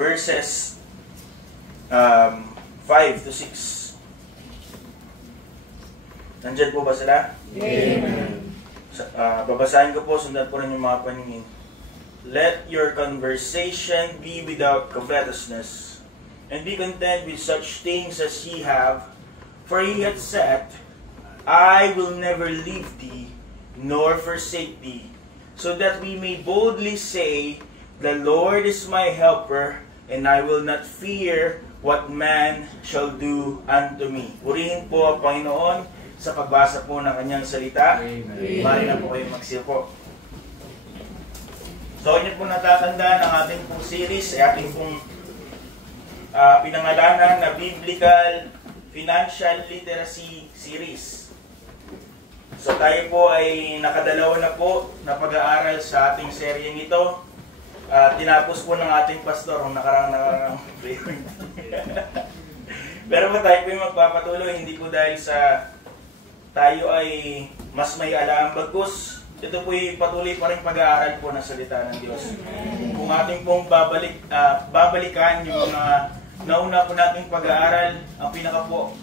verses 5 to 6. Nandyan po ba sila? Amen. Babasahin ko po, sundan po rin yung mga paningin. Let your conversation be without covetousness, and be content with such things as ye have, for he hath said, I will never leave thee, nor forsake thee, so that we may boldly say, the Lord is my helper, and I will not fear what man shall do unto me. Purihin po ang Panginoon sa pagbasa po ng kanyang salita. Amen. Mari na po kayo magsiupo. So, inyo po natatandaan ang ating pong series, ay ating pong pinangalanan na Biblical Financial Literacy Series. So, tayo po ay nakadalawa na po na pag-aaral sa ating seryeng ito. Tinapos po ng ating pastor ang nakarang prayer. Pero po tayo po yung magpapatuloy, hindi po dahil sa tayo ay mas may alam, bagkus ito po yung patuloy pa rin pag-aaral po ng salita ng Diyos. Kung ating pong babalikan yung mga nauna po nating pag-aaral, ang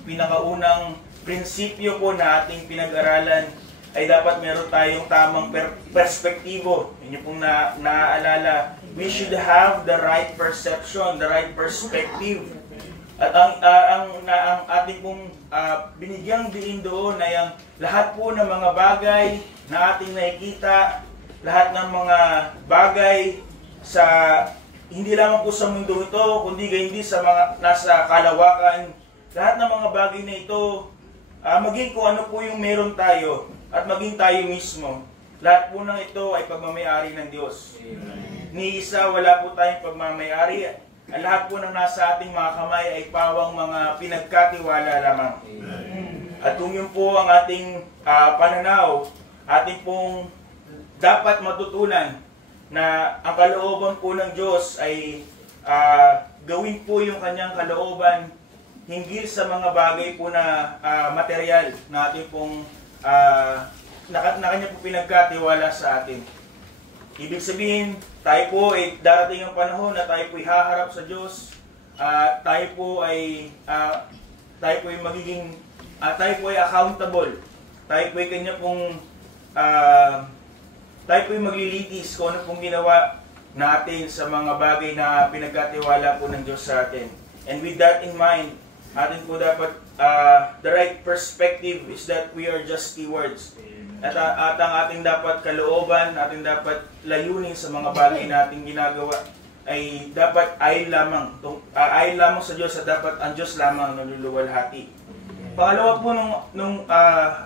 pinakaunang prinsipyo po na ating pinag-aralan ay dapat meron tayong tamang perspektibo. Inyo pong naaalala, we should have the right perception, the right perspective. At ang ating pong binigyang diin doon ay ang lahat po ng mga bagay na ating nakikita, lahat ng mga bagay sa hindi lamang po sa mundo ito, kundi hindi sa mga nasa kalawakan. Lahat ng mga bagay na ito, maging kung ano po yung meron tayo at maging tayo mismo, lahat po ng ito ay pagmamayari ng Diyos. Amen. Ni isa, wala po tayong pagmamayari. Ang lahat po ng nasa ating mga kamay ay pawang mga pinagkatiwala lamang. Amen. At kung yun po ang ating pananaw, ating pong dapat matutunan na ang kalooban po ng Diyos ay gawin po yung kanyang kalooban hinggil sa mga bagay po na material na ating pong na kanya po pinagkatiwala sa atin. Ibig sabihin, tayo po ay darating ang panahon na tayo po ay haharap sa Diyos. Tayo po ay magiging tayo po ay accountable. Tayo po ay kanya pong tayo po ay maglilitis kung ano pong ginawa natin sa mga bagay na pinagkatiwala po ng Diyos sa atin. And with that in mind, atin po dapat the right perspective is that we are just stewards. At ang ating dapat kalooban, ating dapat layunin sa mga bagay na ating ginagawa ay dapat ayon lamang sa Diyos at dapat ang Diyos lamang naluluwalhati. Pangalawa po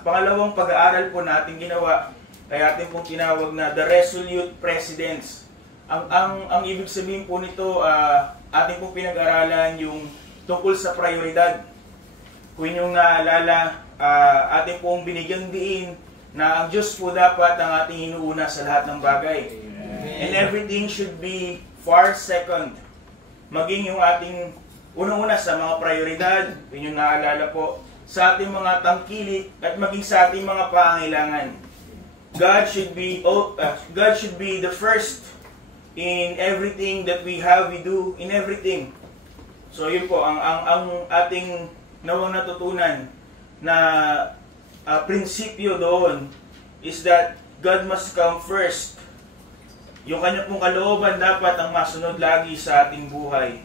pangalawang pag-aaral po na ating ginawa ay ating pong tinawag na the resolute precedence. Ang ibig sabihin po nito, ating pong pinag-aralan yung tungkol sa prioridad. Kung inyong naalala, ating pong binigyang diin na ang Diyos po dapat ang ating inuuna sa lahat ng bagay. Amen. And everything should be far second. Maging yung ating unang-una sa mga prioridad, inyong naalala po, sa ating mga tangkilik at maging sa ating mga pangangailangan. God should be the first in everything that we have, we do, in everything. So yun po, ang ating nawang natutunan na prinsipyo doon is that God must come first. Yung kanya pong kalooban dapat ang masunod lagi sa ating buhay.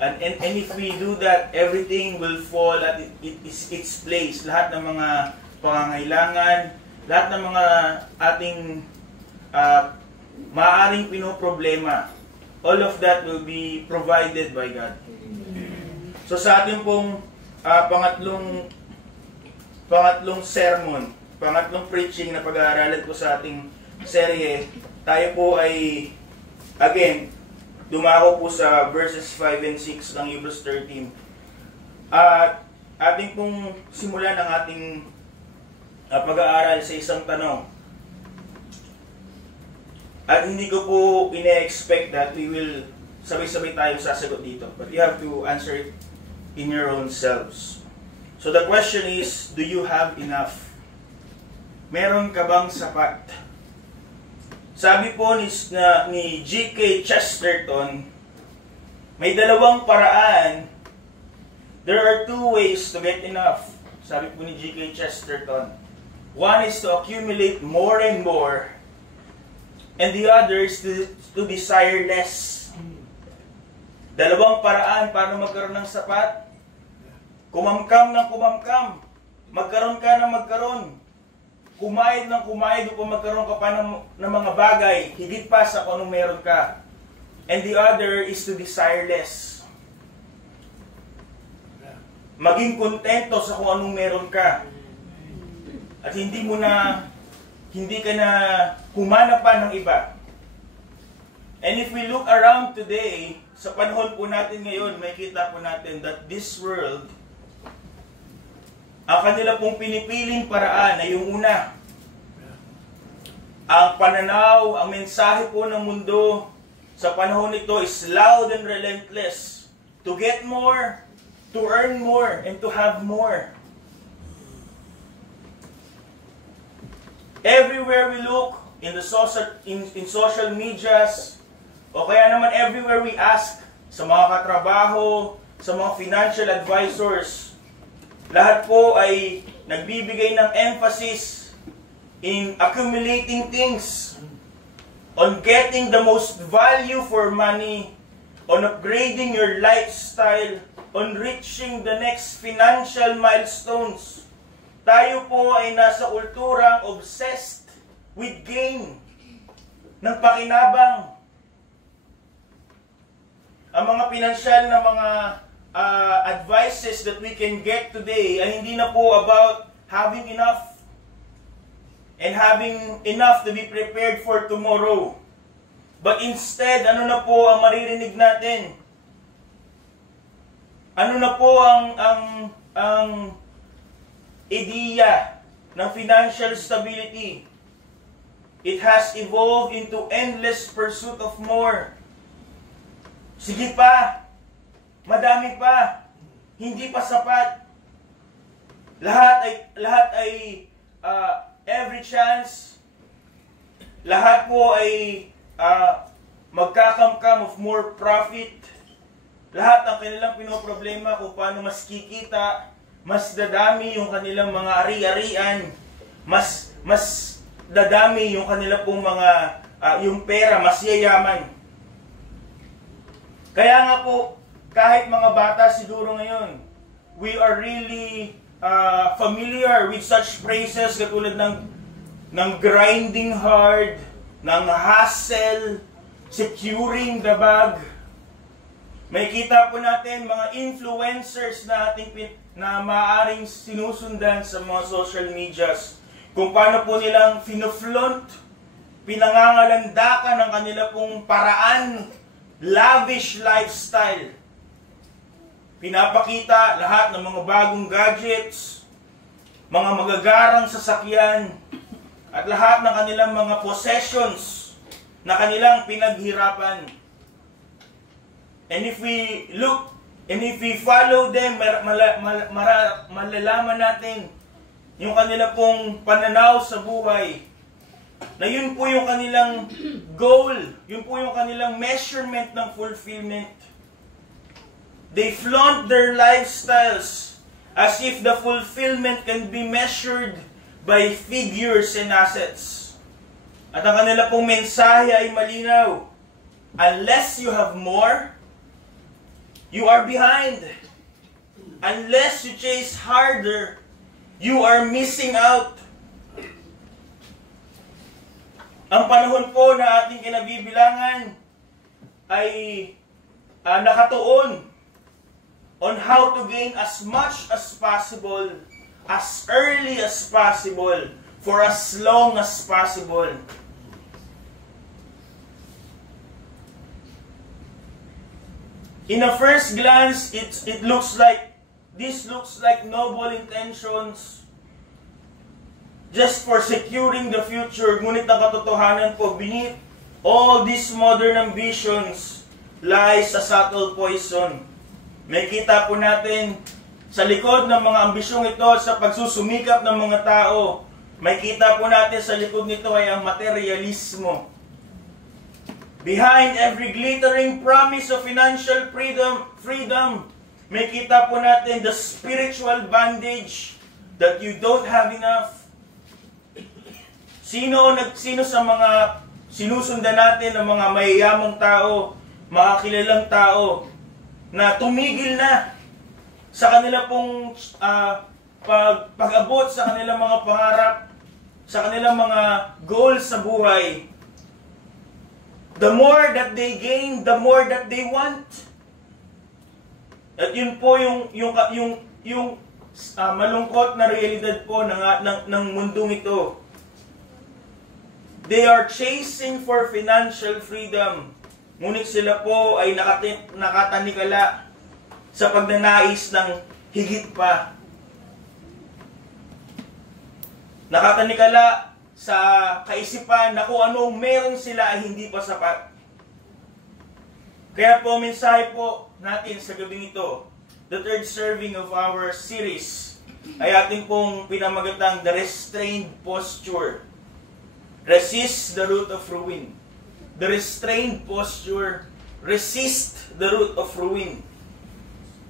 And if we do that, everything will fall at its place. Lahat ng mga pangangailangan, lahat ng mga ating maaaring pinoproblema, all of that will be provided by God. So sa ating pong pangatlong sermon, pangatlong preaching na pag-aaralan po sa ating serye, tayo po ay, again, dumako po sa verses 5 and 6 ng Hebrews 13. At ating pong simulan ang ating pag-aaral sa isang tanong. At hindi ko po ine-expect that we will sabay-sabay tayo sasagot dito. But you have to answer it in your own selves. So the question is, do you have enough? Meron ka bang sapat? Sabi po ni G.K. Chesterton, May dalawang paraan. There are two ways to get enough. Sabi po ni G.K. Chesterton. One is to accumulate more and more, and the other is to desire less. Dalawang paraan para magkaroon ng sapat. Kumamkam ng kumamkam. Magkaroon ka ng magkaroon. Kumayod ng kumayod upang magkaroon ka pa ng mga bagay, higit pa sa kung anong meron ka. And the other is to desire less. Maging kontento sa kung anong meron ka. At hindi ka na humanap pa ng iba. And if we look around today, sa panahon po natin ngayon, may kita po natin that this world, ang kanila pong pinipiling paraan ay yung una. Ang pananaw, ang mensahe po ng mundo sa panahon nito is loud and relentless. To get more, to earn more, and to have more. Everywhere we look, in social medias, o kaya naman everywhere we ask, sa mga katrabaho, sa mga financial advisors, lahat po ay nagbibigay ng emphasis in accumulating things, on getting the most value for money, on upgrading your lifestyle, on reaching the next financial milestones. Tayo po ay nasa kulturang obsessed with gain, ng pakinabang. Ang mga pinansyal na mga advices that we can get today ay hindi na po about having enough and having enough to be prepared for tomorrow. But instead, ano na po ang maririnig natin? Ano na po ang ideya ng financial stability? It has evolved into endless pursuit of more. Sige pa, madami pa, hindi pa sapat. Lahat ay every chance. Lahat po ay magkakamkam of more profit. Lahat ng kanilang pinoproblema kung paano mas kikita, mas dadami yung kanilang mga ari-arian, mas dadami yung kanilang pong mga yung pera, mas yayaman. Kaya nga po, kahit mga bata siguro ngayon, we are really familiar with such phrases katulad ng grinding hard, ng hustle, securing the bag. May kita po natin mga influencers na maaaring sinusundan sa mga social medias kung paano po nilang finuflaunt, pinangangalandakan ang kanila pong paraan, lavish lifestyle. Pinapakita lahat ng mga bagong gadgets, mga magagarang sasakyan, at lahat ng kanilang mga possessions na kanilang pinaghirapan. And if we look, and if we follow them, malalaman natin yung kanila pong pananaw sa buhay, na yun po yung kanilang goal, yun po yung kanilang measurement ng fulfillment. They flaunt their lifestyles as if the fulfillment can be measured by figures and assets. At ang kanila pong mensahe ay malinaw. Unless you have more, you are behind. Unless you chase harder, you are missing out. Ang panahon po na ating kinabibilangan ay nakatuon on how to gain as much as possible, as early as possible, for as long as possible. In a first glance, this looks like noble intentions just for securing the future. Ngunit ang katotohanan po, beneath all these modern ambitions lies a subtle poison. May kita po natin sa likod ng mga ambisyong ito sa pagsusumikap ng mga tao. May kita po natin sa likod nito ay ang materialismo. Behind every glittering promise of financial freedom, may kita po natin the spiritual bondage that you don't have enough. Sino sa mga sinusundan natin ng mga mayayamang tao, mga kilalang tao, na tumigil na sa kanila pong pag-abot sa kanilang mga pangarap, sa kanilang mga goals sa buhay. The more that they gain, the more that they want. At yun po yung malungkot na realidad po ng mundong ito. They are chasing for financial freedom. Ngunit sila po ay nakatanikala sa pagnanais ng higit pa. Nakatanikala sa kaisipan na kung anong meron sila ay hindi pa sapat. Kaya po, mensahe po natin sa gabing ito, the third serving of our series, ay ating pong pinamagatang The Restrained Posture. Resist the root of ruin. The restrained posture, resist the root of ruin.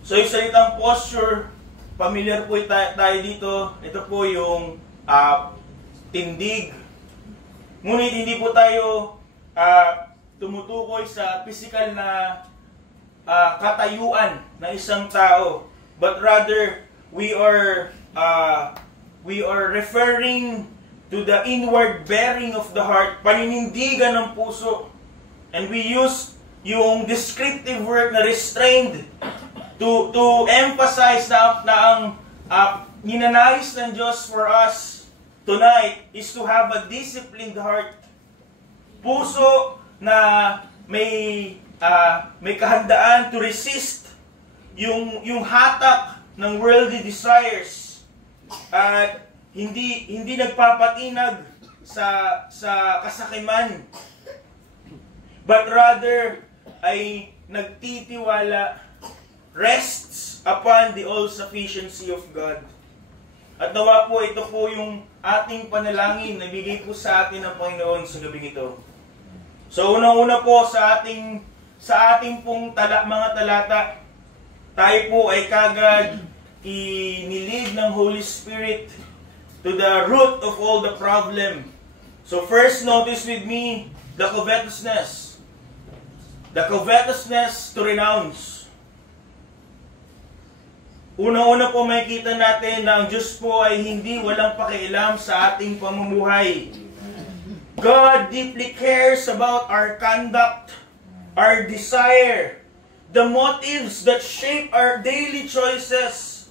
So yung salitang posture, familiar po tayo dito. Ito po yung tindig. Ngunit hindi po tayo tumutukoy sa physical na katayuan ng isang tao, but rather we are referring to the inward bearing of the heart, paninindigan ng puso. And we use yung descriptive word na restrained to emphasize na ang ninanais ng Diyos for us tonight is to have a disciplined heart. Puso na may kahandaan to resist yung hatak ng worldly desires at hindi nagpapatinag sa kasakiman, but rather ay nagtitiwala, rests upon the all sufficiency of God. At nawa po ito po yung ating panalangin na bigay po sa atin ng Panginoon sa gabing ito. So unang-una po sa ating pong mga talata, tayo po ay kagad inilid ng Holy Spirit to the root of all the problem. So first, notice with me the covetousness. The covetousness to renounce. Una-una po makikita natin na ang Diyos po ay hindi walang pakialam sa ating pamumuhay. God deeply cares about our conduct, our desire, the motives that shape our daily choices.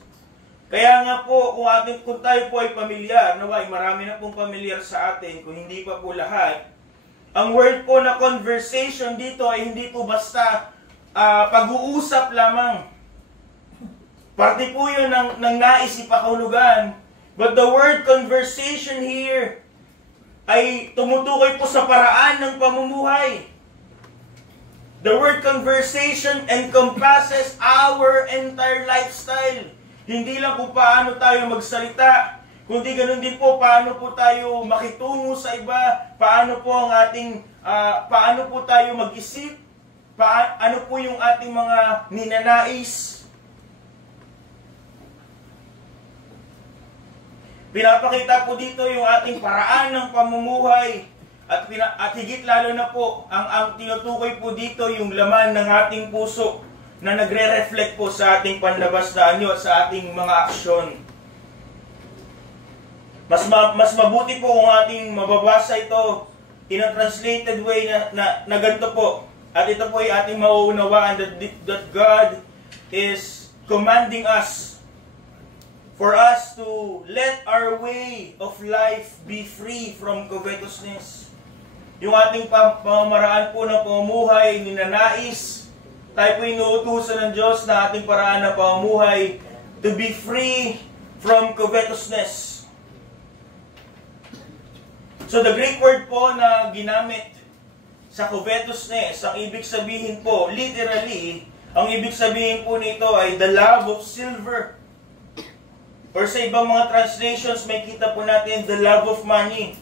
Kaya nga po, kung tayo po ay pamilyar, naway marami na pong pamilyar sa atin, kung hindi pa po lahat, ang word po na conversation dito ay hindi po basta pag-uusap lamang. Parte po yun ng nais ipakahulugan. But the word conversation here ay tumutukoy po sa paraan ng pamumuhay. The word conversation encompasses our entire lifestyle. Hindi lang kung paano tayo magsalita, kundi ganoon din po paano po tayo makitungo sa iba, paano po paano po tayo mag-isip, ano po yung ating mga ninanais. Pinapakita po dito yung ating paraan ng pamumuhay at higit lalo na po ang tinutukoy po dito yung laman ng ating puso na nagre-reflect po sa ating panlabas na anyo at sa ating mga aksyon. Mas mabuti po kung ating mababasa ito in a translated way na ganito po. At ito po ay ating mauunawaan that God is commanding us for us to let our way of life be free from covetousness. Yung ating pamamaraan po ng pamumuhay, ninanais, tayo po inuutusan ng Diyos na ating paraan ng pamumuhay to be free from covetousness. So the Greek word po na ginamit sa covetousness, ang ibig sabihin po, literally, ang ibig sabihin po nito ay the love of silver. Or sa ibang mga translations, may kita po natin the love of money.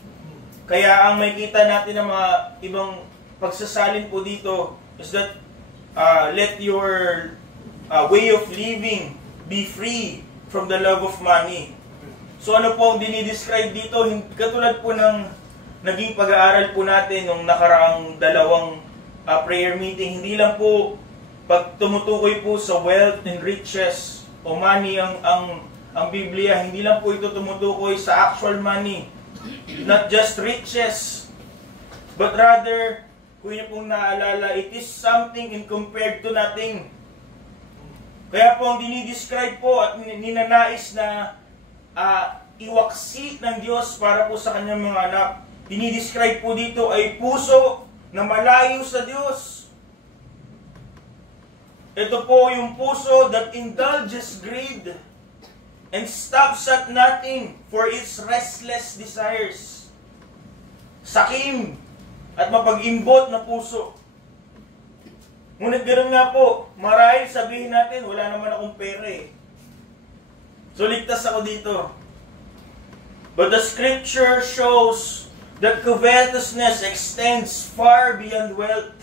Kaya ang may kita natin ng mga ibang pagsasalin po dito is that let your way of living be free from the love of money. So ano po ang dinidescribe dito? Katulad po ng naging pag-aaral po natin nung nakaraang dalawang prayer meeting, hindi lang po pag tumutukoy po sa wealth and riches o money ang Biblia, hindi lang po ito tumutukoy sa actual money, not just riches, but rather, kung inyo pong naalala, it is something in compared to nothing. Kaya po ang dinidescribe po at ninanais na iwaksi ng Diyos para po sa kanyang mga anak, dinidescribe po dito ay puso na malayo sa Diyos. Ito po yung puso that indulges greed and stops at nothing for its restless desires. Sakim at mapag-imbot na puso. Ngunit ganoon nga po, marahil sabihin natin, wala naman akong pera eh. So ligtas ako dito. But the scripture shows that covetousness extends far beyond wealth.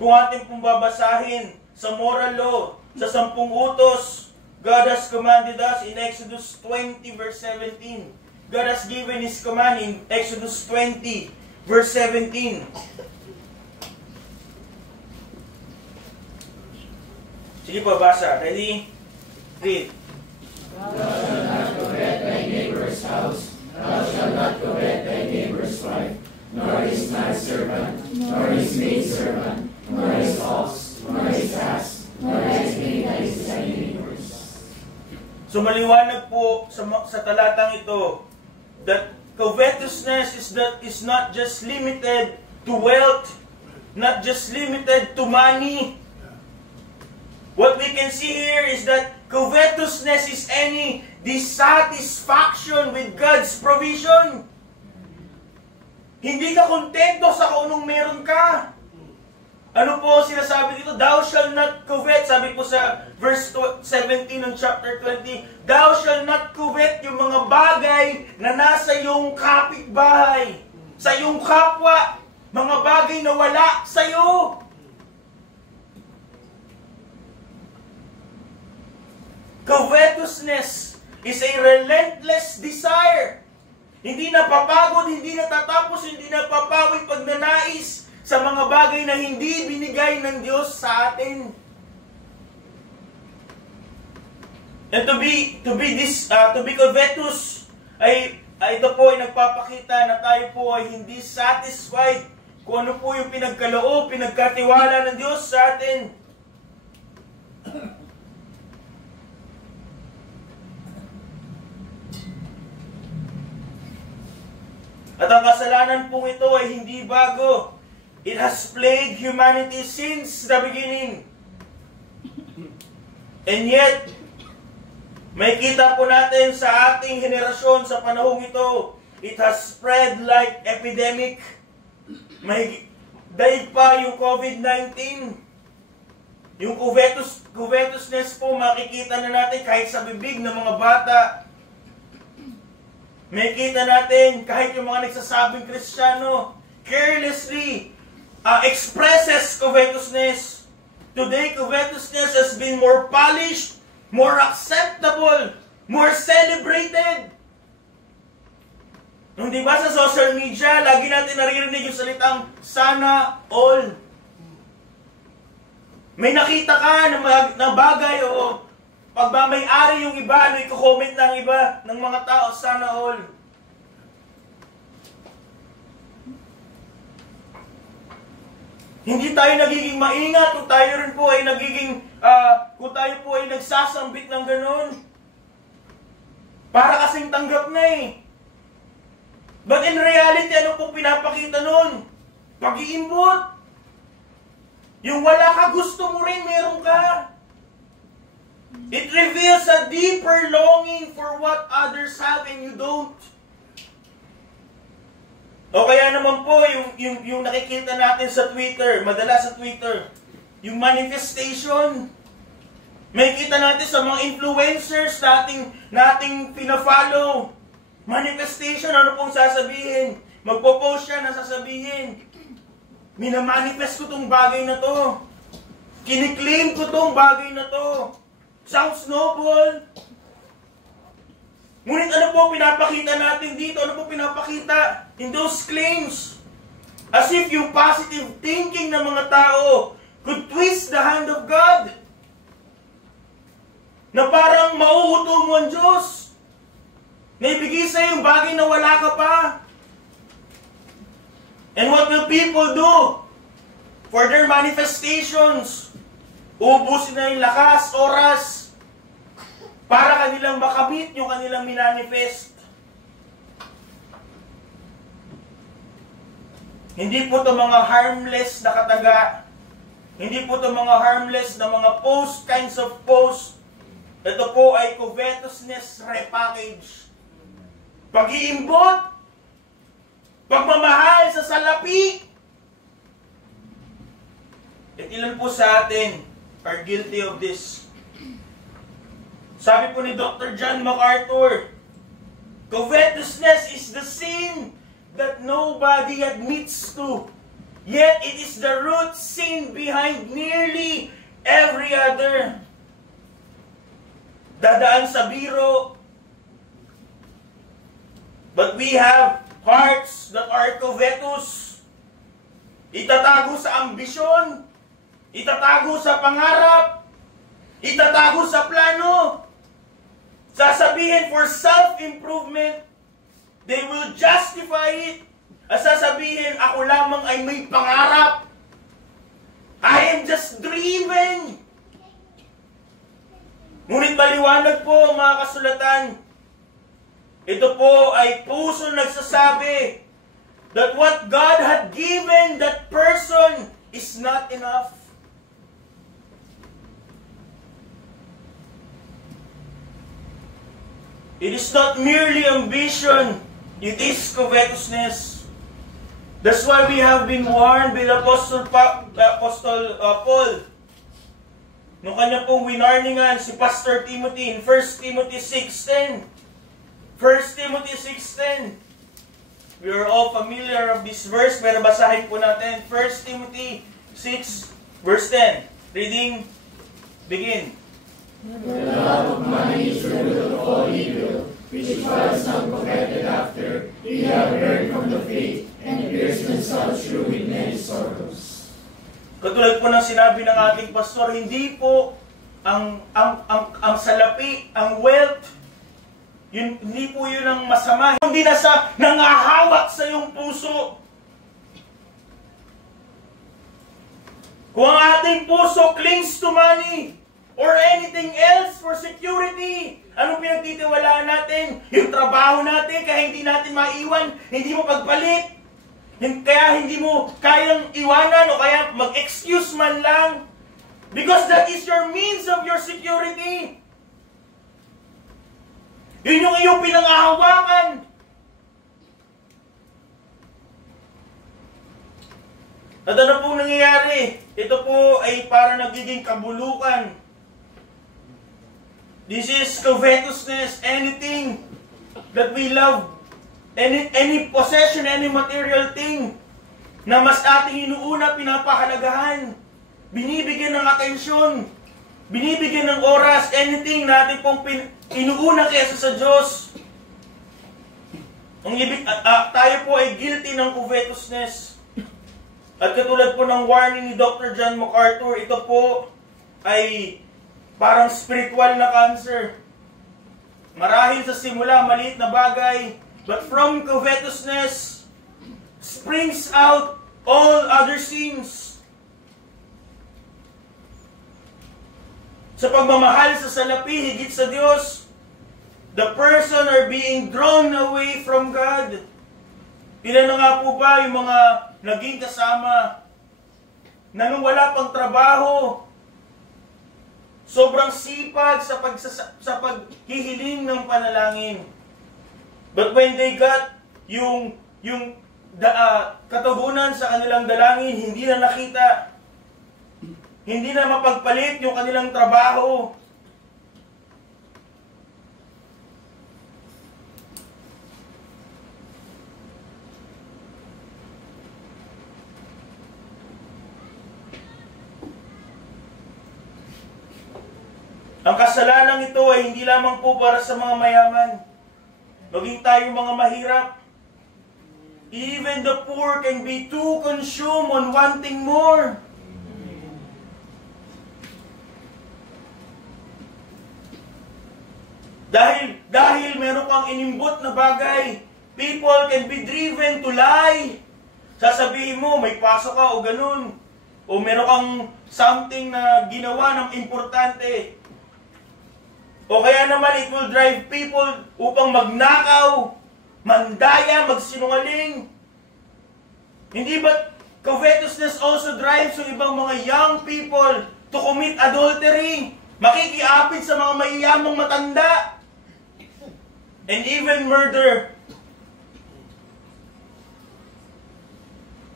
Kung ating pong babasahin sa moral law, sa 10 utos, God has commanded us in Exodus 20 verse 17. God has given His command in Exodus 20 verse 17. Sige pa, basa. Ready? Read. Thou shalt not covet thy neighbor's house, thou shalt not covet thy neighbor's wife, nor his manservant, nor his maidservant, nor his ox, nor his ass, nor anything that is thy neighbor's. So maliwanag po sa talatang ito that covetousness is not just limited to wealth, not just limited to money. What we can see here is that covetousness is any dissatisfaction with God's provision. Hindi ka kontento sa kung anong meron ka. Ano po sinasabi dito? Thou shall not covet. Sabi po sa verse 17 ng chapter 20, thou shall not covet yung mga bagay na nasa iyong kapitbahay, sa iyong kapwa, mga bagay na wala sa iyo. Covetousness is a relentless desire. Hindi napapagod, hindi natatapos, hindi napapawid pagnanais sa mga bagay na hindi binigay ng Diyos sa atin. And to be covetous ay ito po ay nagpapakita na tayo po ay hindi satisfied kung ano po yung pinagkaloob, pinagkatiwala ng Diyos sa atin. At ang kasalanan pong ito ay hindi bago. It has plagued humanity since the beginning. And yet, may kita po natin sa ating henerasyon sa panahong ito, it has spread like epidemic. May daig pa yung COVID-19. Yung covetousness po, makikita na natin kahit sa bibig ng mga bata. May kita natin kahit yung mga nagsasabing Kristiyano, carelessly expresses covetousness. Today, covetousness has been more polished, more acceptable, more celebrated. Nung di ba sa social media, lagi natin naririnig yung salitang sana all. May nakita ka na bagay o pagmamay-ari yung iba, ano i-comment ng iba ng mga tao, sana all. Hindi tayo nagiging maingat kung tayo rin po ay kung tayo po ay nagsasambit ng ganun. Para kasing tanggap na eh. But in reality, ano pong pinapakita nun? Pag-iimbot. Yung wala ka, gusto mo rin, meron ka. It reveals a deeper longing for what others have and you don't. O kaya naman po, yung nakikita natin sa Twitter, madalas sa Twitter, yung manifestation. May kita natin sa mga influencers nating pina-follow. Manifestation, ano pong sasabihin? Magpo-post siya na sasabihin. Minamanifest ko tong bagay na to. Kiniklaim ko tong bagay na to. Sounds noble. Ngunit ano po pinapakita natin dito? Ano po pinapakita in those claims? As if yung positive thinking ng mga tao could twist the hand of God. Na parang mauuto mo ang Diyos. Na ibigay sa'yo yung bagay na wala ka pa. And what will people do for their manifestations? Ubusin na yung lakas, oras, para kanilang makamit yung kanilang minanifest. Hindi po ito mga harmless na kataga. Hindi po ito mga harmless na mga kinds of post. Ito po ay covetousness repackage. Pag-iimbot, pagmamahal sa salapi. At ilan po sa atin are guilty of this. Sabi po ni Dr. John MacArthur, covetousness is the sin that nobody admits to. Yet it is the root sin behind nearly every other. Dadaan sa biro. But we have hearts that are covetous. Itatago sa ambisyon. Itatago sa pangarap. Itatago sa plano. Sasabihin for self-improvement. They will justify it. At sasabihin, ako lamang ay may pangarap. I am just dreaming. Ngunit maliwanag po mga kasulatan. Ito po ay puso nagsasabi that what God had given that person is not enough. It is not merely ambition, it is covetousness. That's why we have been warned by the Apostle Paul. Nung kanya pong winarningan si Pastor Timothy in 1 Timothy 6:10. 1 Timothy 6:10. We are all familiar of this verse, pero basahin po natin. 1 Timothy 6, verse 10. Reading, begin. The love of money is the root of all evil, which was not perfected after ye have heard from the faith, and pierced themselves through with many sorrows. Katulad po ng sinabi ng ating pastor, hindi po ang salapi, ang wealth, hindi po yun ang masama. Hindi na sa nangahawak sa iyong puso. Kung ang ating puso clings to money, or anything else for security. Anong pinagtitiwalaan natin? Yung trabaho natin, kaya hindi natin maiwan, hindi mo pagpalit. Kaya hindi mo kayang iwanan o kaya mag-excuse man lang. Because that is your means of your security. Yun yung iyong pinangahawakan. At ano pong nangyayari? Ito po ay para nagiging kabulukan. This is covetousness, anything that we love, any possession, any material thing na mas ating inuuna, pinapahalagahan, binibigyan ng atensyon, binibigyan ng oras, anything na ating pong inuuna kaysa sa Diyos. Tayo po ay guilty ng covetousness. At katulad po ng warning ni Dr. John MacArthur, ito po ay parang spiritual na cancer. Marahil sa simula, maliit na bagay, but from covetousness springs out all other sins. Sa pagmamahal sa salapi, higit sa Diyos, the person are being drawn away from God. Ilan na nga po ba yung mga naging kasama na nung wala pang trabaho, sobrang sipag sa paghihiling ng panalangin. But when they got yung katugunan sa kanilang dalangin, hindi na nakita. Hindi na mapagpalit yung kanilang trabaho. Ang kasalanang ito ay hindi lamang po para sa mga mayaman. Maging tayo mga mahirap. Even the poor can be too consumed on wanting more. Dahil meron kang inimbot na bagay, people can be driven to lie. Sasabihin mo, may pasok ka o ganun. O meron kang something na ginawa ng importante. O kaya naman, it will drive people upang magnakaw, mandaya, magsinungaling. Hindi ba covetousness also drives yung ibang mga young people to commit adultery? Makikiapit sa mga mayayamang matanda. And even murder.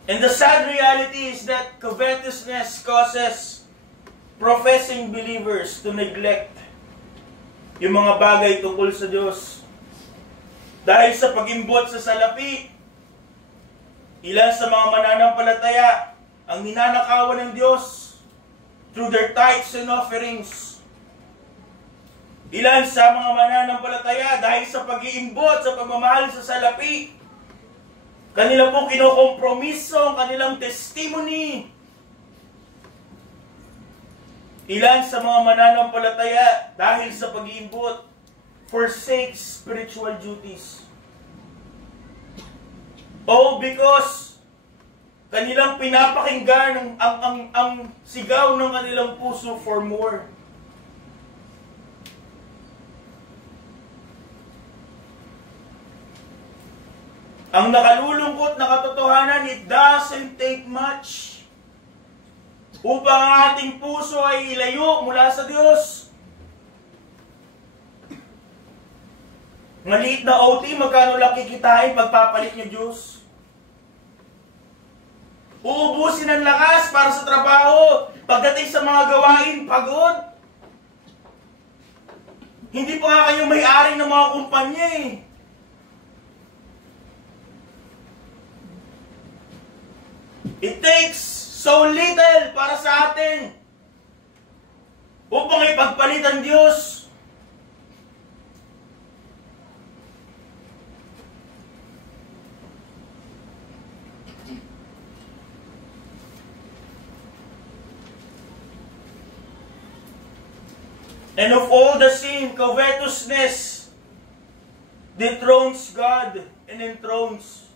And the sad reality is that covetousness causes professing believers to neglect yung mga bagay tungkol sa Diyos. Dahil sa pagimbot sa salapi, ilan sa mga mananampalataya ang ninanakawan ng Diyos through their tithes and offerings. Ilan sa mga mananampalataya dahil sa pag-iimbot, sa pagmamahal sa salapi, kanila pong kinokompromiso ang kanilang testimony. Ilan sa mga mananampalataya dahil sa pag-iimbot forsake spiritual duties. Oh, because kanilang pinapakinggan ang sigaw ng kanilang puso for more. Ang nakalulungkot na katotohanan, it doesn't take much upang ang ating puso ay ilayo mula sa Diyos. Maliit na OT, magkano lang kikitain pagpapalit niyo Diyos? Uubusin ang lakas para sa trabaho. Pagdating sa mga gawain, pagod. Hindi pa nga kayo may-ari ng mga kumpanya eh. It takes so little para sa atin upang ipagpalit ang Diyos. And of all the sin, covetousness dethrones God and enthrones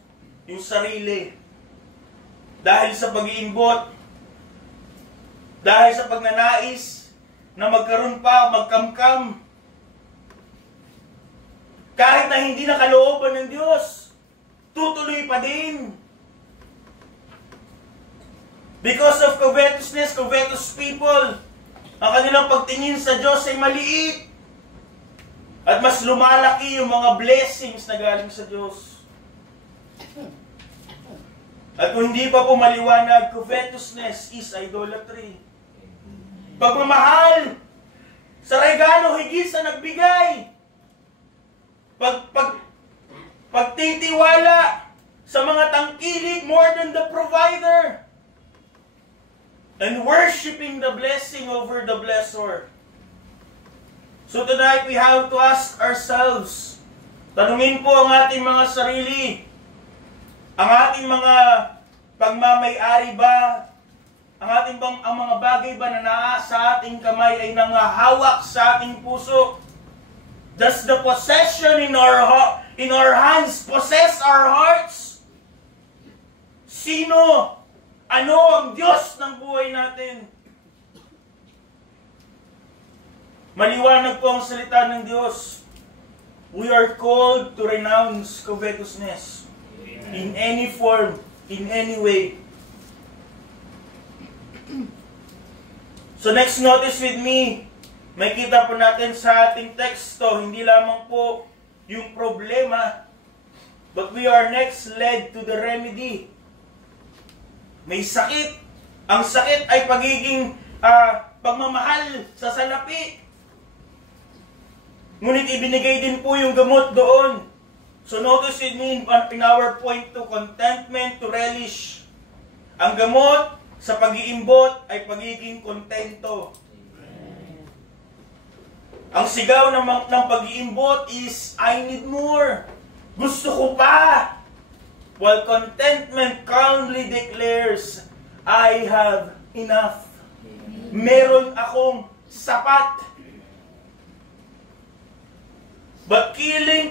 yung sarili. Dahil sa pag-iimbot, dahil sa pagnanais na magkaroon pa, magkamkam, kahit na hindi nakalooban ng Diyos, tutuloy pa din. Because of covetousness, covetous people, ang kanilang pagtingin sa Diyos ay maliit. At mas lumalaki yung mga blessings na galing sa Diyos. At kung hindi pa po maliwanag, covetousness is idolatry. Pagmamahal sa regalo higit sa nagbigay. Pagtitiwala sa mga tangkilik more than the provider. And worshiping the blessing over the blessor. So tonight we have to ask ourselves, tanungin po ang ating mga sarili, ang ating mga pagmamay-ari ba, ang mga bagay ba na sa ating kamay ay nangahawak sa ating puso? Does the possession in our hands possess our hearts? Sino? Ano ang Diyos ng buhay natin? Maliwanag po ang salita ng Diyos. We are called to renounce covetousness. In any form, in any way. So next notice with me, may kita po natin sa ating teksto, hindi lamang po yung problema, but we are next led to the remedy. May sakit. Ang sakit ay pagiging pagmamahal sa salapi. Ngunit ibinigay din po yung gamot doon. So notice with me in our point to contentment, to relish. Ang gamot sa pag-iimbot ay pagiging kontento. Ang sigaw ng pag-iimbot is, I need more. Gusto ko pa. While contentment calmly declares, I have enough. Meron akong sapat. But killing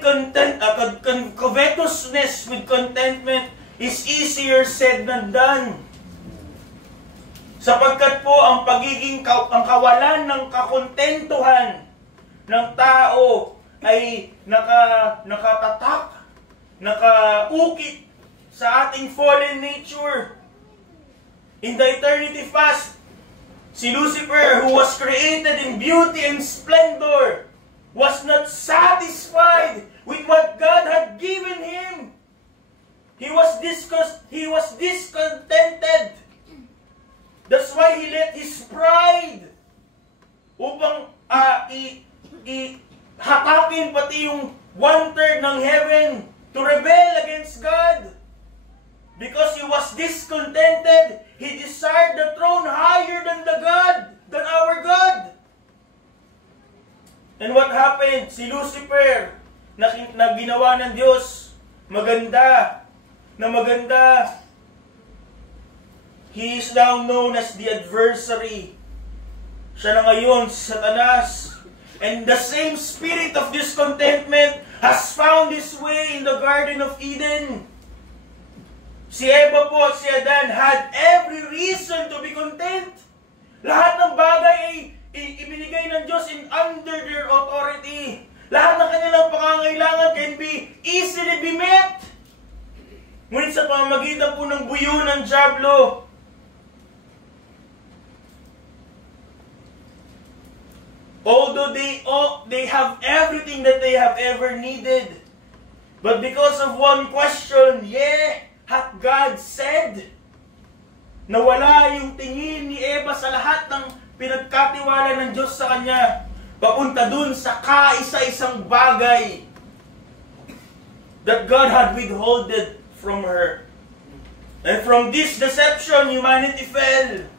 covetousness with contentment is easier said than done. Sapagkat po ang ang kawalan ng kakontentuhan ng tao ay nakatatak, nakaukit sa ating fallen nature. In the eternity past, si Lucifer, who was created in beauty and splendor, was not satisfied with what God had given him. He was discontented. That's why he let his pride upang hatakin pati yung 1/3 ng heaven to rebel against God. Because he was discontented, he desired the throne higher than than our God. And what happened? Si Lucifer, na ginawa ng Diyos, maganda, he is now known as the adversary. Siya na ngayon, Satanas. And the same spirit of discontentment has found its way in the Garden of Eden. Si Eva po at si Adan had every reason to be content. Lahat ng bagay ay ibinigay ng Diyos under their authority. Lahat ng kanilang pangangailangan can be easily be met. Ngunit sa pamamagitan po ng buyo ng dyablo, although they have everything that they have ever needed, but because of one question, hath God said, nawala yung tingin ni Eva sa lahat ng pinagkatiwala ng Diyos sa kanya, papunta dun sa kaisa-isang bagay that God had withholded from her. And from this deception, humanity fell.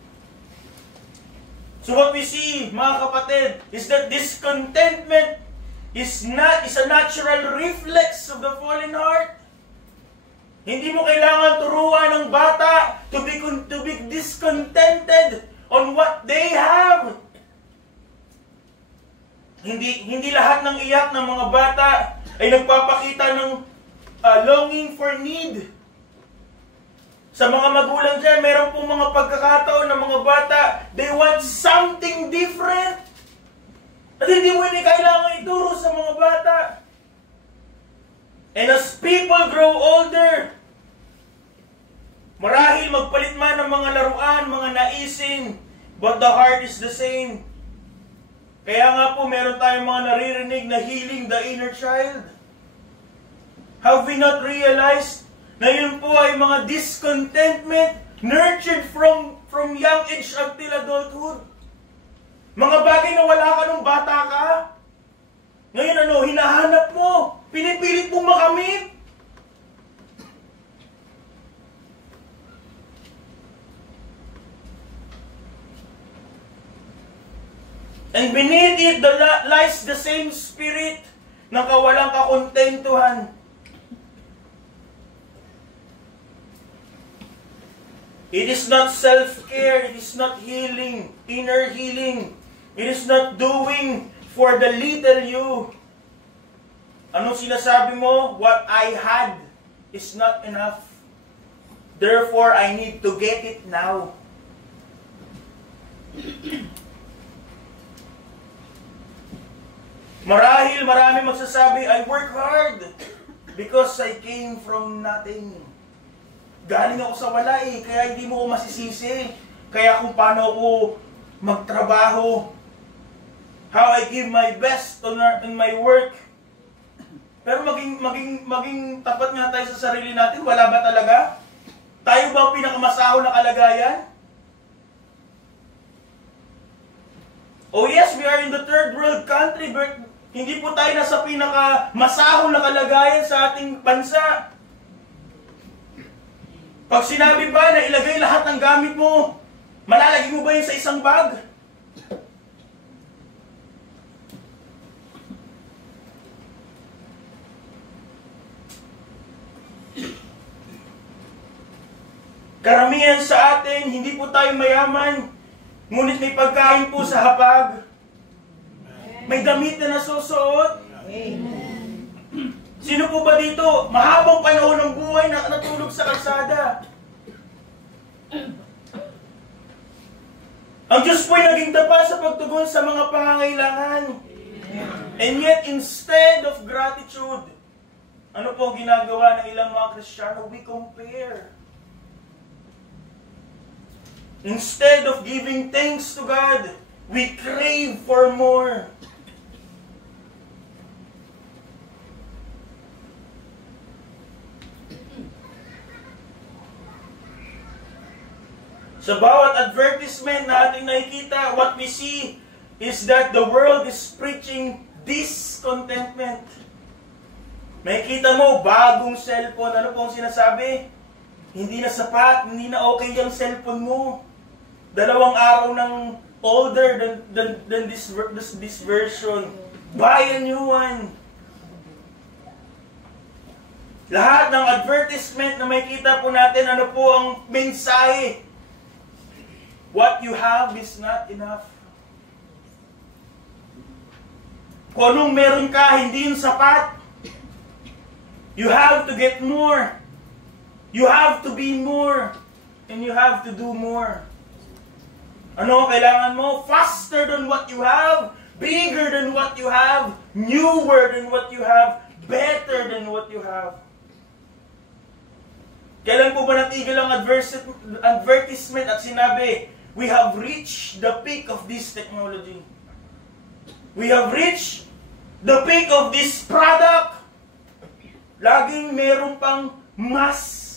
So what we see, mga kapatid, is that discontentment is a natural reflex of the fallen heart. Hindi mo kailangan turuan ng bata to be discontented on what they have. Hindi lahat ng iyak ng mga bata ay nagpapakita ng longing for need. Sa mga magulang dyan, meron pong mga pagkakataon ng mga bata, they want something different. At hindi mo kailangan ituro sa mga bata. And as people grow older, marahil magpalit man ng mga laruan, mga naisin, but the heart is the same. Kaya nga po, meron tayong mga naririnig na healing the inner child. Have we not realized na yun po ay mga discontentment nurtured from young age until adulthood? Mga bagay na wala ka nung bata ka, ngayon hinahanap mo, pinipilit mong makamit. And beneath it lies the same spirit ng kawalang kakontentuhan. It is not self-care, it is not healing, inner healing. It is not doing for the little you. Anong sinasabi mo? What I had is not enough. Therefore, I need to get it now. Marahil marami magsasabi, I work hard because I came from nothing. Galing ako sa wala kaya hindi mo ko masisisi. Kaya kung paano ako magtrabaho, how I give my best in my work. Pero maging tapat nga tayo sa sarili natin, wala ba talaga? Tayo ba ang pinakamasaho na kalagayan? Oh yes, we are in the third world country, but hindi po tayo nasa pinakamasaho na kalagayan sa ating bansa. Pag sinabi ba na ilagay lahat ng gamit mo, malalagay mo ba yun sa isang bag? Karamihan sa atin, hindi po tayo mayaman, ngunit may pagkain po sa hapag. May damit na nasusuot. Sino po ba dito? Mahabang panahon ng buhay na natulog sa kalsada. Ang Diyos po'y naging tapat sa pagtugon sa mga pangangailangan. And yet, instead of gratitude, ano po ang ginagawa ng ilang mga Kristiyano? We compare. Instead of giving thanks to God, we crave for more. Sa bawat advertisement na ating nakikita, what we see is that the world is preaching discontentment. Makikita mo, bagong cellphone, ano pong sinasabi? Hindi na sapat, hindi na okay yung cellphone mo. 2 araw ng older than this version. Buy a new one. Lahat ng advertisement na makikita po natin, ano po ang mensahe? What you have is not enough. Kung anong meron ka, hindi yung sapat. You have to get more. You have to be more. And you have to do more. Ano kailangan mo? Faster than what you have. Bigger than what you have. Newer than what you have. Better than what you have. Kailan po ba natigil ang advertisement at sinabi, we have reached the peak of this technology. We have reached the peak of this product. Laging meron pang mas.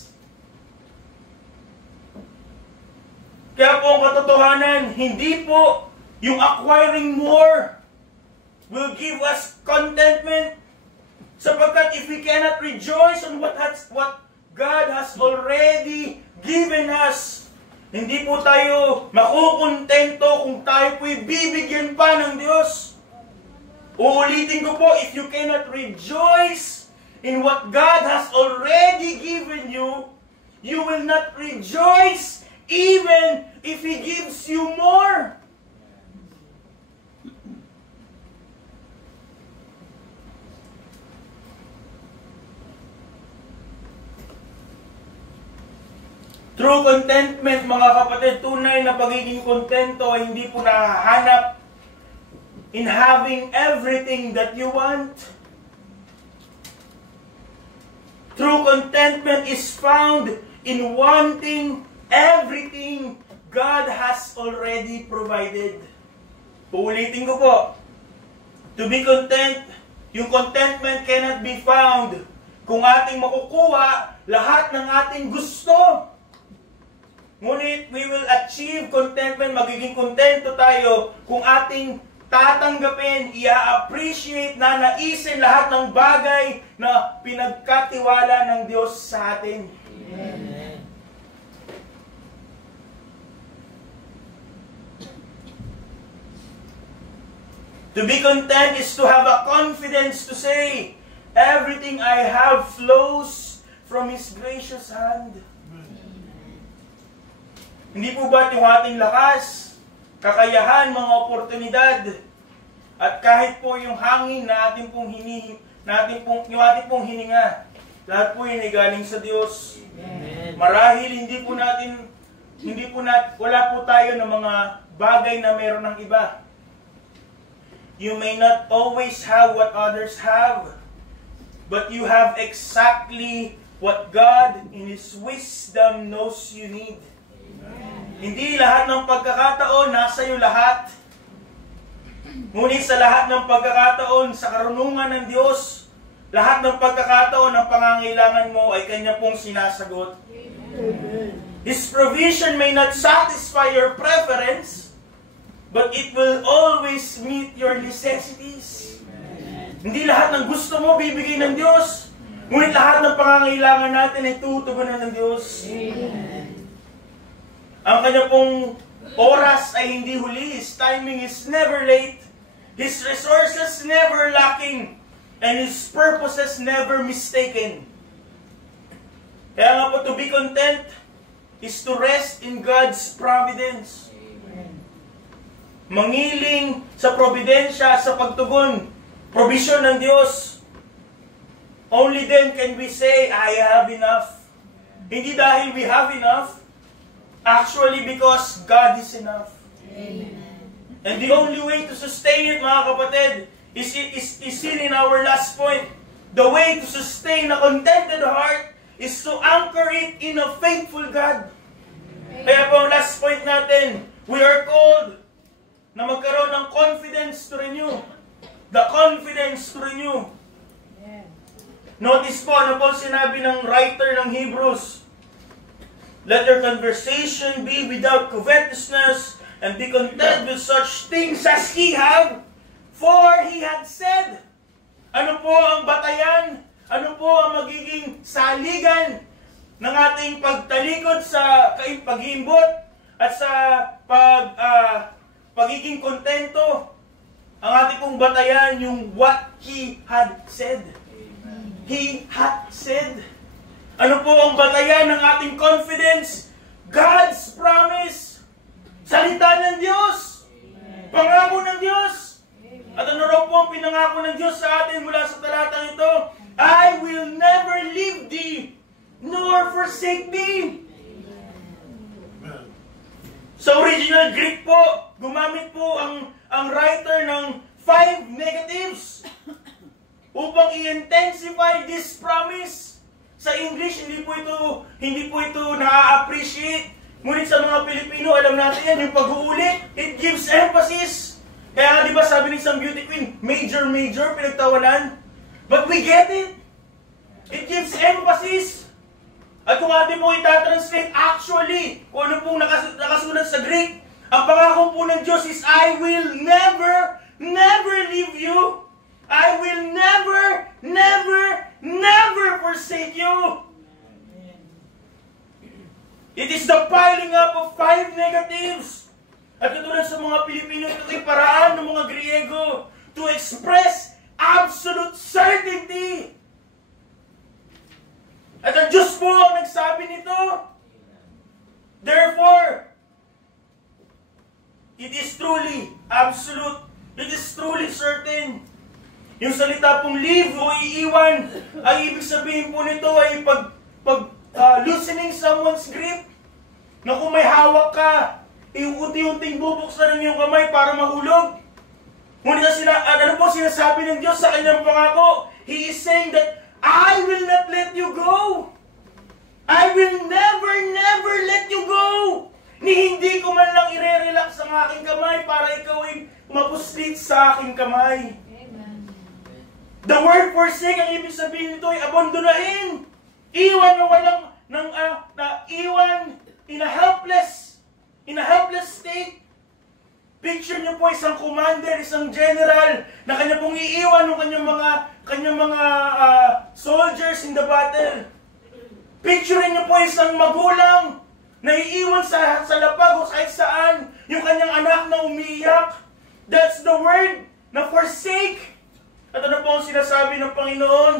Kaya po ang katotohanan, hindi po yung acquiring more will give us contentment. Sapagkat if we cannot rejoice on what God has already given us, hindi po tayo makukontento kung tayo po'y bibigyan pa ng Diyos. Uulitin ko po, if you cannot rejoice in what God has already given you, you will not rejoice even if He gives you more. True contentment, mga kapatid, tunay na pagiging kontento ay hindi po nahahanap in having everything that you want. True contentment is found in wanting everything God has already provided. Uulitin ko po. To be content, yung contentment cannot be found kung ating makukuha lahat ng ating gusto. Ngunit we will achieve contentment, magiging kontento tayo kung ating tatanggapin, i-appreciate na naisin lahat ng bagay na pinagkatiwala ng Diyos sa atin. Amen. To be content is to have a confidence to say, everything I have flows from His gracious hand. Hindi po ba yung ating lakas, kakayahan, mga oportunidad, at kahit po yung hangin na ating pong hininga, lahat po yun ay galing sa Diyos. Amen. Marahil wala po tayo ng mga bagay na meron ng iba. You may not always have what others have, but you have exactly what God in His wisdom knows you need. Hindi lahat ng pagkakataon nasa iyo lahat. Ngunit sa lahat ng pagkakataon, sa karunungan ng Diyos, lahat ng pagkakataon ng pangangailangan mo ay Kanya pong sinasagot. His provision may not satisfy your preference, but it will always meet your necessities. Hindi lahat ng gusto mo bibigay ng Diyos, ngunit lahat ng pangangailangan natin ay tutugunan ng Diyos. Ang Kanya pong oras ay hindi huli. His timing is never late. His resources never lacking. And His purposes never mistaken. Kaya nga po, to be content is to rest in God's providence. Mangiling sa providensya, sa pagtugon, provision ng Diyos. Only then can we say, I have enough. Hindi dahil we have enough, actually because God is enough. Amen. And the only way to sustain it, mga kapatid, is seen in our last point. The way to sustain a contented heart is to anchor it in a faithful God. Kaya po ang last point natin, we are called na magkaroon ng confidence to renew. The confidence to renew. Notice po, ano po sinabi ng writer ng Hebrews? Let your conversation be without covetousness, and be content with such things as He have, for He had said. Ano po ang batayan? Ano po ang magiging saligan ng ating pagtalikod sa pag-iimbot at sa pagiging kontento? Ang ating pong batayan, yung what He had said. He had said. Ano po ang batayan ng ating confidence? God's promise. Salita ng Diyos. Pangako ng Diyos. At ano raw po ang pinangako ng Diyos sa atin mula sa talatang ito? I will never leave thee, nor forsake thee. Sa original Greek po, gumamit po ang writer ng 5 negatives upang i-intensify this promise. Sa English, hindi po ito na-appreciate. Ngunit sa mga Pilipino, alam natin yan, yung pag-uulit, it gives emphasis. Kaya nga, di ba sabi ng isang beauty queen, major, pinagtawanan. But we get it. It gives emphasis. At kung atin po itatranslate, actually, kung ano pong nakasulat sa Greek, ang pangako po ng Diyos is, I will never leave you. I will never forsake you. It is the piling up of 5 negatives. At katulad sa mga Pilipino, ito ay paraan ng mga Griego to express absolute certainty. At ang Diyos po ang nagsabi nito. Therefore, it is truly absolute. It is truly certain. Yung salita pong leave o iiwan, ay ibig sabihin po nito ay loosening someone's grip. Na kung may hawak ka, unti-unting bubuksan ng iyong kamay para mahulog. Ngunit ano po sinasabi ng Diyos sa kanyang pangako? He is saying that, I will not let you go. I will never let you go. Ni hindi ko man lang i-relax ang aking kamay para ikaw ay mapuslit sa aking kamay. Amen. The word forsake, ang ibig sabihin nito ay abandonahin. Iwan na walang, iwan in a helpless state. Picture niyo po isang commander, isang general, na kanya pong iiwan ng kanyang mga soldiers in the battle. Picture niyo po isang magulang na iiwan sa lapag o kahit saan, yung kanyang anak na umiiyak. That's the word na forsake. At ano po ang sinasabi ng Panginoon?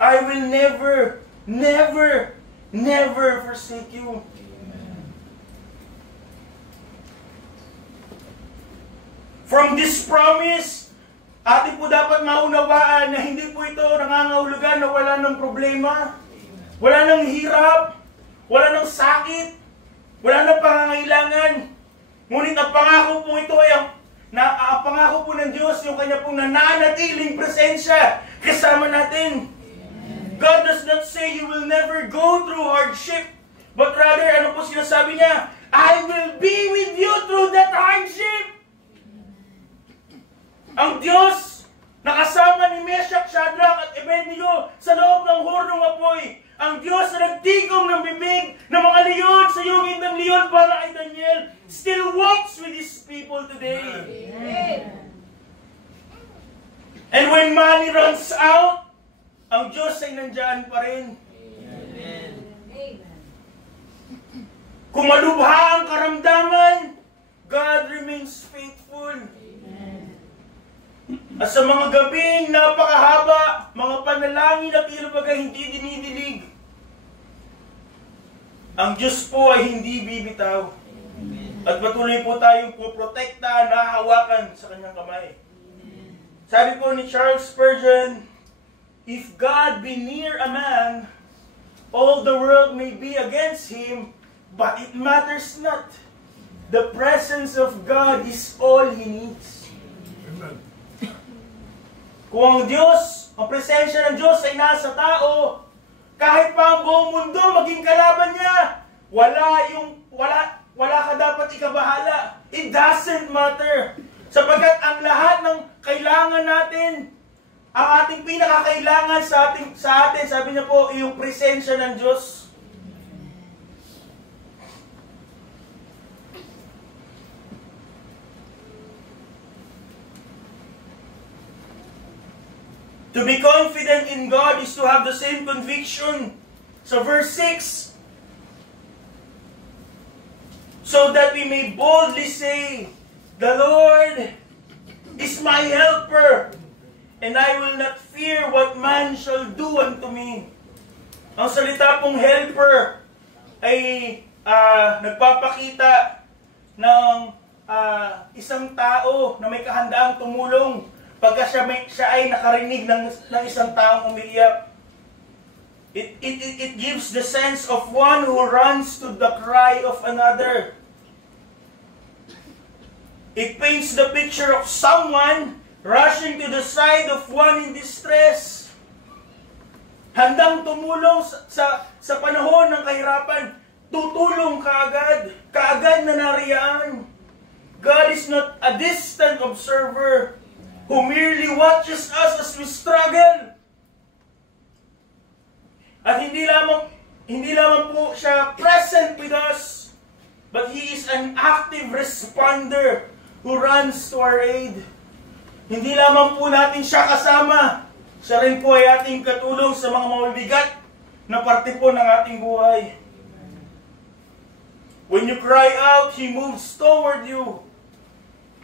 I will never forsake you. From this promise, atin po dapat maunawaan na hindi po ito nangangahulugan na wala ng problema, wala ng hirap, wala ng sakit, wala ng pangangailangan. Ngunit ang pangako po ito ay ang pangako po ng Diyos, yung kanya pong nananatiling presensya kasama natin. God does not say you will never go through hardship, but rather, ano po sinasabi niya? I will be with you through that hardship. Ang Diyos, nakasama ni Meshach, Shadrach at Abednego sa loob ng hurnong apoy. Ang Diyos na nagtigom ng bibig ng mga leon sa yungin ng leon para kay Daniel, still walks with His people today. Amen. And when money runs out, ang Diyos ay nandyan pa rin. Amen. Kung malubha ang karamdaman, God remains faithful. At sa mga gabing napakahaba, mga panalangin at tila bagay hindi dinidilig, Ang Diyos po ay hindi bibitaw. At patuloy po tayong poprotekta, nahahawakan sa kanyang kamay. Sabi po ni Charles Spurgeon, if God be near a man, all the world may be against him, but it matters not. The presence of God is all he needs. Amen. Kung ang Diyos, ang presensya ng Diyos ay nasa tao, kahit pa ang buong mundo maging kalaban niya, wala ka dapat ikabahala. It doesn't matter. Sapagkat ang lahat ng kailangan natin, ang ating pinakakailangan sa atin, sabi niya po, yung presensya ng Diyos. To be confident in God is to have the same conviction. So verse 6, so that we may boldly say, the Lord is my helper, and I will not fear what man shall do unto me. Ang salita pong helper ay nagpapakita ng isang tao na may kahandaang tumulong pagka siya ay nakarinig ng isang taong umiiyak. It gives the sense of one who runs to the cry of another. It paints the picture of someone rushing to the side of one in distress. Handang tumulong sa panahon ng kahirapan. Tutulong kaagad na nariyaan. God is not a distant observer who merely watches us as we struggle. At hindi lamang po siya present with us, but He is an active responder who runs to our aid. Hindi lamang po natin siya kasama, siya rin po ay ating katulong sa mga mabibigat na parte po ng ating buhay. When you cry out, He moves toward you.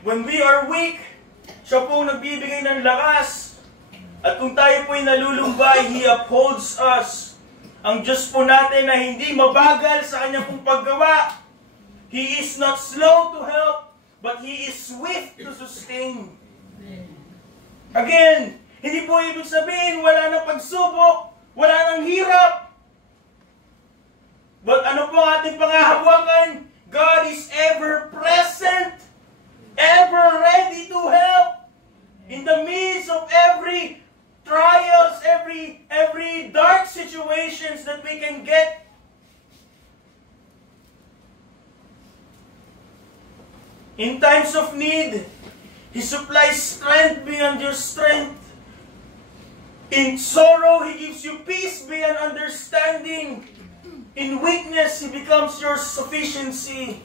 When we are weak, siya po nagbibigay ng lakas. At kung tayo po'y nalulumbay, He upholds us. Ang Diyos po natin na hindi mabagal sa kanyang pong paggawa. He is not slow to help, but He is swift to sustain. Again, hindi po ibig sabihin wala nang pagsubok, wala nang hirap. But ano po ang ating pangahawakan? God is ever present, ever ready to help. In the midst of every trials, every dark situations that we can get, in times of need, He supplies strength beyond your strength. In sorrow, He gives you peace beyond understanding. In weakness, He becomes your sufficiency.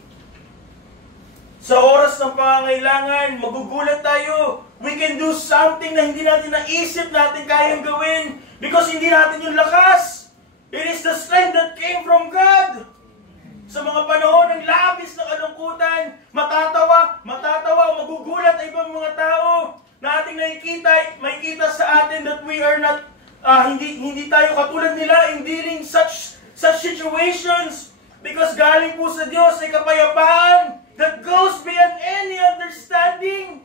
Sa oras ng pangangailangan, magugulat tayo. We can do something na hindi natin naisip natin kayang gawin because hindi natin yung lakas. It is the strength that came from God. Sa mga panahon ng labis na kalungkutan, matatawa, magugulat ang ibang mga tao na ating makikita sa atin that we are not, hindi tayo katulad nila in dealing such situations because galing po sa Diyos ay kapayapaan that goes beyond any understanding.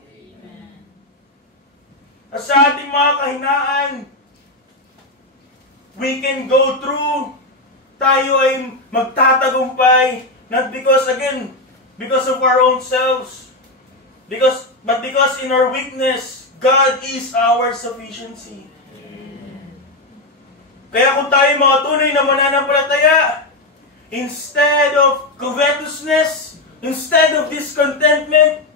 At sa ating mga kahinaan, we can go through, tayo ay magtatagumpay, not because of our own selves, but because in our weakness, God is our sufficiency. Kaya kung tayo mga tunay na mananampalataya, instead of covetousness, instead of discontentment,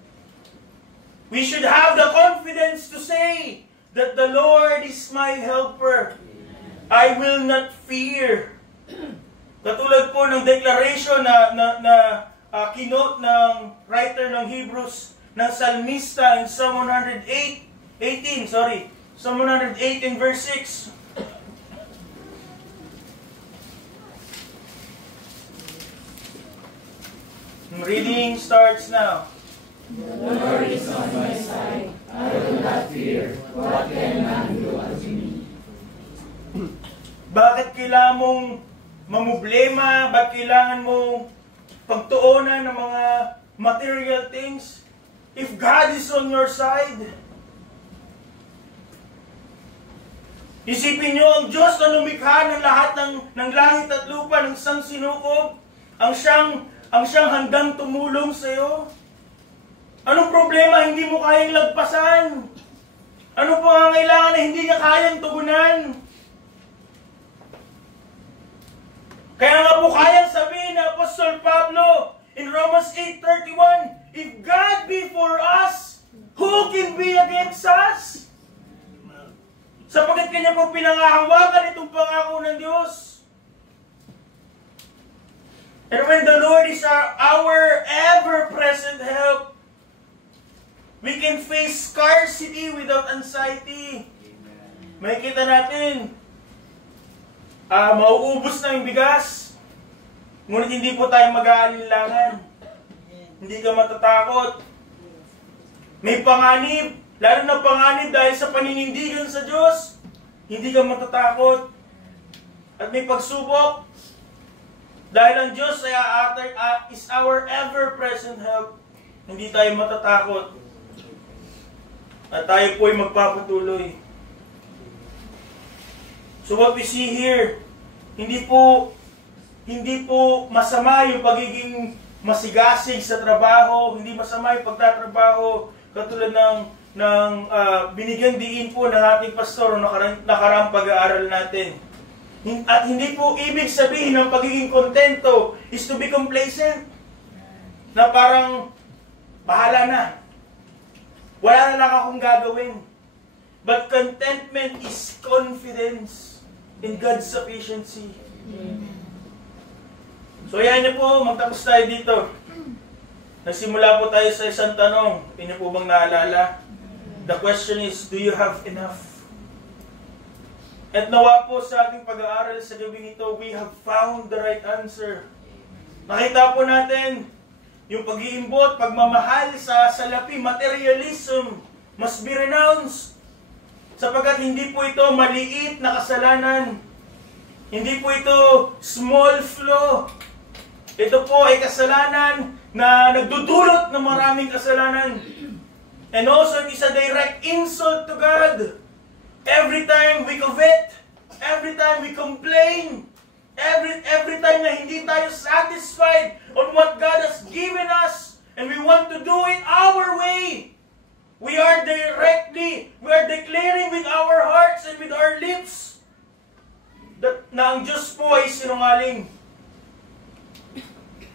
we should have the confidence to say that the Lord is my helper. I will not fear. Katulad po ng declaration na kinote ng writer ng Hebrews, ng Salmista in Psalm 108 in verse 6. Reading starts now. The Lord is on my side. I will not fear. What can man do unto me? Bakit kailangan mong mamumblema? Ba't kailangan mo pagtuunan ng mga material things? If God is on your side, isipin nyo, ang Diyos na lumikha ng lahat ng langit at lupa, ng siyang sinukob, ang siyang handang tumulong sa iyo. Anong problema hindi mo kayang lagpasan? Ano po ang kailangan na hindi niya kayang tugunan? Kaya nga po kayang sabihin na Apostol Pablo in Romans 8:31, if God be for us, who can be against us? Sapagkat kanya po pinangahawakan itong pangako ng Diyos. And when the Lord is our ever-present help, we can face scarcity without anxiety. Makikita natin, mauubos na yung bigas, ngunit hindi po tayo mag-aalinlangan. Hindi ka matatakot. May panganib, lalo na panganib dahil sa paninindigan sa Diyos, hindi ka matatakot. At may pagsubok, dahil ang Diyos is our ever-present help, hindi tayo matatakot. At tayo po ay magpapatuloy. So what we see here, hindi po masama yung pagiging masigasig sa trabaho, hindi masama yung pagtatrabaho, katulad ng binigyan diin po ng ating pastor o nakaraang pag-aaral natin. At hindi po ibig sabihin ng pagiging kontento is to be complacent. Na parang, bahala na. Wala na lang akong gagawin. But contentment is confidence in God's sufficiency. So yan niyo po, magtapos tayo dito. Nagsimula po tayo sa isang tanong. Inyo po bang naalala? The question is, do you have enough? At nawa po sa ating pag-aaral sa gabi nito, we have found the right answer. Nakita po natin yung pag-iimbot, pagmamahal sa salapi, materialism, must be renounced. Sapagkat hindi po ito maliit na kasalanan. Hindi po ito small flaw. Ito po ay kasalanan na nagdudulot ng maraming kasalanan. And also, it is a direct insult to God. Every time we covet, every time we complain, every time na hindi tayo satisfied on what God has given us, and we want to do it our way, we are declaring with our hearts and with our lips that na ang Diyos po ay sinungaling.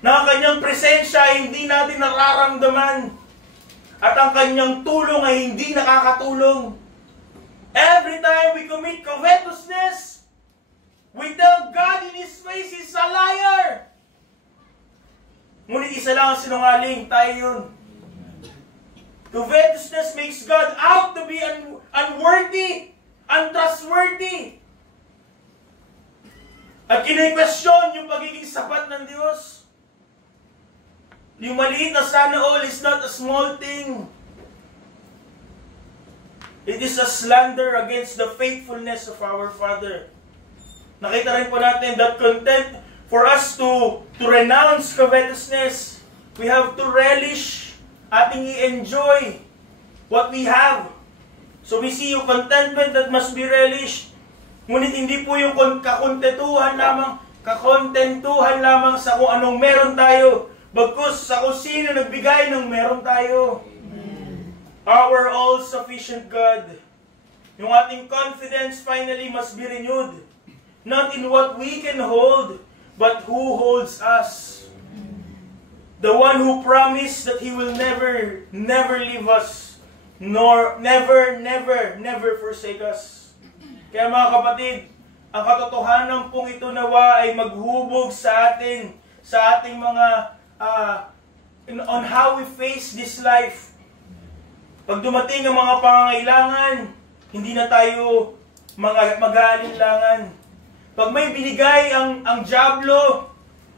Na ang kanyang presensya ay hindi natin nararamdaman. At ang kanyang tulong ay hindi nakakatulong. Every time we commit covetousness, we tell God in His face, He's a liar. Ngunit isa lang ang sinungaling, tayo yun. Covetousness makes God out to be unworthy, untrustworthy. At kine-question yung pagiging sapat ng Diyos. Yung maliit na sana all is not a small thing. It is a slander against the faithfulness of our Father. Nakita rin po natin that content for us to renounce covetousness, we have to relish, ating i-enjoy what we have. So we see yung contentment that must be relished. Ngunit hindi po yung kakontentuhan lamang sa kung anong meron tayo, bagkus sa kung sino nagbigay ng meron tayo. Our all-sufficient God. Yung ating confidence finally must be renewed. Not in what we can hold, but who holds us. The one who promised that He will never leave us, nor never forsake us. Kaya mga kapatid, ang katotohanan pong ito nawa ay maghubog sa atin, sa ating mga, on how we face this life. Pag dumating ang mga pangangailangan, hindi na tayo mag-aalinlangan. Pag may binigay ang diablo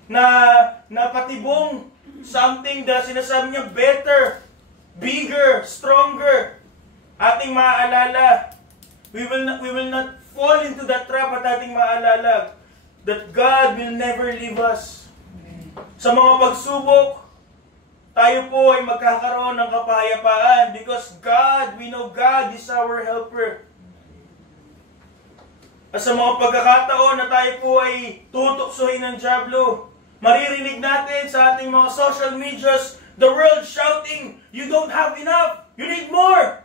na patibong, something na sinasabi niya better, bigger, stronger, ating maaalala, we will not fall into that trap at ating maalala. that God will never leave us. Sa mga pagsubok, tayo po ay magkakaroon ng kapayapaan because God, we know God is our helper. At sa mga pagkakataon na tayo po ay tutuksohin ng dyablo, maririnig natin sa ating mga social medias, the world shouting, "You don't have enough! You need more!"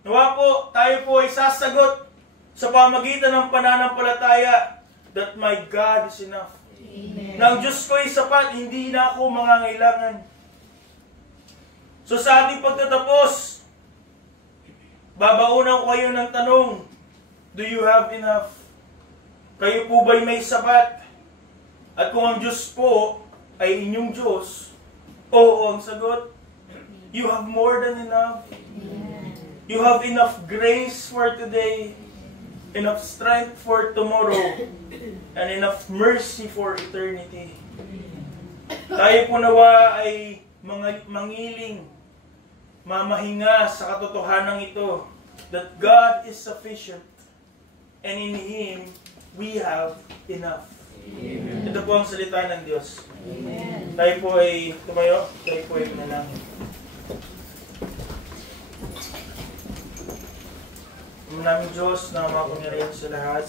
Nawa po, tayo po ay sasagot sa pamagitan ng pananampalataya that my God is enough. Amen. Na ang Diyos ko ay sapat, hindi na ako mangangailangan. So sa ating pagtatapos, babaunan ko kayo ng tanong, do you have enough? Kayo po ba'y may sapat? At kung ang Diyos po ay inyong Diyos, oo ang sagot. You have more than enough. You have enough grace for today, enough strength for tomorrow, and enough mercy for eternity. Tayo po nawa ay mangiling, mamahinga sa katotohanan ito, that God is sufficient, and in Him, we have enough. Amen. Ito po ang salita ng Diyos. Amen. Tayo po ay tumayo, tayo po ay manalangin. Aming Diyos na makapangyarihan sa lahat,